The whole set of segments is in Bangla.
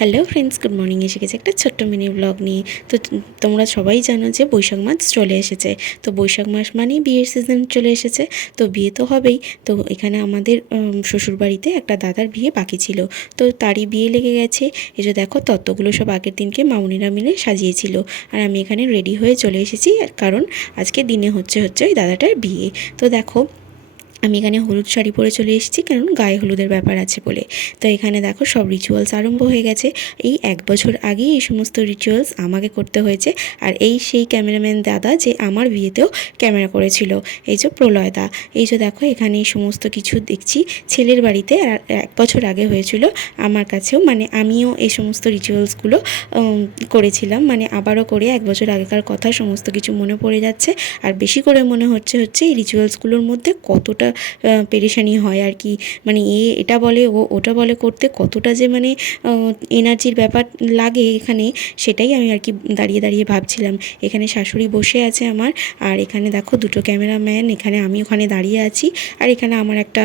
Hello friends, good morning. এসে গেছে একটা ছোট্ট মিনি ব্লগ নিয়ে। তো তোমরা সবাই জানো যে বৈশাখ মাস চলে এসেছে। তো বৈশাখ মাস মানেই বিয়ের সিজন চলে এসেছে। তো বিয়ে তো হবেই। তো এখানে আমাদের শ্বশুরবাড়িতে একটা দাদার বিয়ে বাকি ছিল। তো তারই বিয়ে লেগে গেছে। এই যে দেখো, তত্ত্বগুলো সব আগের দিনকে মামুনিরা মিলে সাজিয়েছিল। আর আমি এখানে রেডি হয়ে চলে এসেছি, কারণ আজকে দিনে হচ্ছে ওই দাদাটার বিয়ে। তো দেখো, আমি এখানে হলুদ শাড়ি পরে চলে এসেছি, কারণ গায়ে হলুদের ব্যাপার আছে বলে। তো এখানে দেখো, সব রিচুয়ালস আরম্ভ হয়ে গেছে। এই 1 বছর আগেই এই সমস্ত রিচুয়ালস আমাকে করতে হয়েছে। আর এই সেই ক্যামেরাম্যান দাদা যে আমার বিয়েতেও ক্যামেরা করেছিল, এই যে প্রলয়দা। এই যে দেখো, এখানে এই সমস্ত কিছু দেখছি ছেলের বাড়িতে। আর 1 বছর আগে হয়েছিল আমার কাছেও, মানে আমিও এই সমস্ত রিচুয়ালসগুলো করেছিলাম। মানে আবারও করে 1 বছর আগেকার কথা সমস্ত কিছু মনে পড়ে যাচ্ছে। আর বেশি করে মনে হচ্ছে এই রিচুয়ালসগুলোর মধ্যে কতটা পেরেশানি হয় আর কি। মানে এটা বলে, ওটা বলে করতে কতটা যে মানে এনার্জির ব্যাপার লাগে এখানে, সেটাই আমি আর কি দাঁড়িয়ে দাঁড়িয়ে ভাবছিলাম। এখানে শাশুড়ি বসে আছে আমার, আর এখানে দেখো দুটো ক্যামেরাম্যান, এখানে আমি ওখানে দাঁড়িয়ে আছি। আর এখানে আমার একটা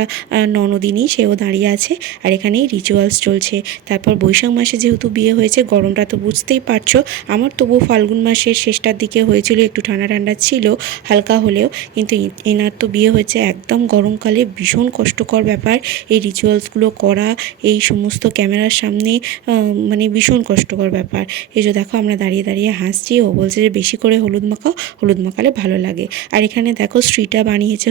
ননদিনী, সেও দাঁড়িয়ে আছে। আর এখানেই রিচুয়ালস চলছে। তারপর বৈশাখ মাসে যেহেতু বিয়ে হয়েছে, গরমটা তো বুঝতেই পারছো। আমার তবু ফাল্গুন মাসের শেষটার দিকে হয়েছিল, একটু ঠান্ডা ঠান্ডা ছিল হালকা হলেও। কিন্তু এনার তো বিয়ে হয়েছে একদম গরমকালে। ভীষণ কষ্টকর ব্যাপার এই রিচুয়ালসগুলো করা, এই সমস্ত ক্যামেরার সামনে, মানে ভীষণ কষ্টকর ব্যাপার। এই যে দেখো, আমরা দাঁড়িয়ে দাঁড়িয়ে হাসছি। ও বলছে যে বেশি করে হলুদ মাখাও, হলুদ মাখালে ভালো লাগে। আর এখানে দেখো, শ্রীটা বানিয়েছে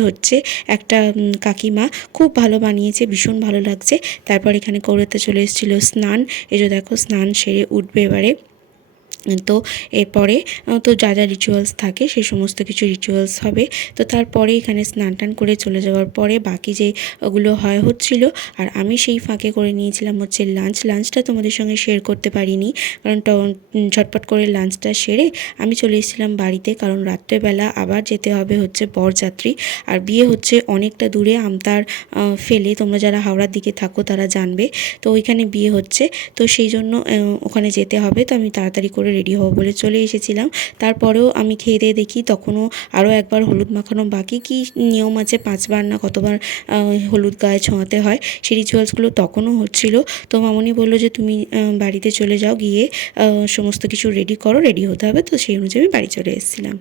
একটা কাকিমা, খুব ভালো বানিয়েছে, ভীষণ ভালো লাগছে। তারপর এখানে কৌড়াতে চলে এসেছিলো স্নান। এই যে দেখো, স্নান সেরে উঠবে এবারে। তো এরপরে তো যা যা রিচুয়ালস থাকে সেই সমস্ত কিছু রিচুয়ালস হবে। তো তারপরে এখানে স্নান টান করে চলে যাওয়ার পরে বাকি যে ওগুলো হচ্ছিলো। আর আমি সেই ফাঁকে করে নিয়েছিলাম লাঞ্চটা তোমাদের সঙ্গে শেয়ার করতে পারিনি, কারণ ঝটপট করে লাঞ্চটা সেরে আমি চলে এসেছিলাম বাড়িতে, কারণ রাত্রেবেলা আবার যেতে হবে বরযাত্রী। আর বিয়ে হচ্ছে অনেকটা দূরে, আমতার ফেলে। তোমরা যারা হাওড়ার দিকে থাকো তারা জানবে। তো ওইখানে বিয়ে হচ্ছে, তো সেই জন্য ওখানে যেতে হবে। তো আমি তাড়াতাড়ি করে রেডি হবো বলে চলে এসেছিলাম। তারপরেও আমি খেয়ে দিয়ে দেখি তখনও আরও একবার হলুদ মাখানো বাকি। কি নিয়ম আছে, 5 বার না কতবার হলুদ গায়ে ছোঁয়াতে হয়, সেই রিচুয়ালসগুলো তখনও হচ্ছিল। তো মামনি বললো যে তুমি বাড়িতে চলে যাও, গিয়ে সমস্ত কিছু রেডি করো, রেডি হতে হবে। তো সেই অনুযায়ী আমি বাড়ি চলে এসেছিলাম।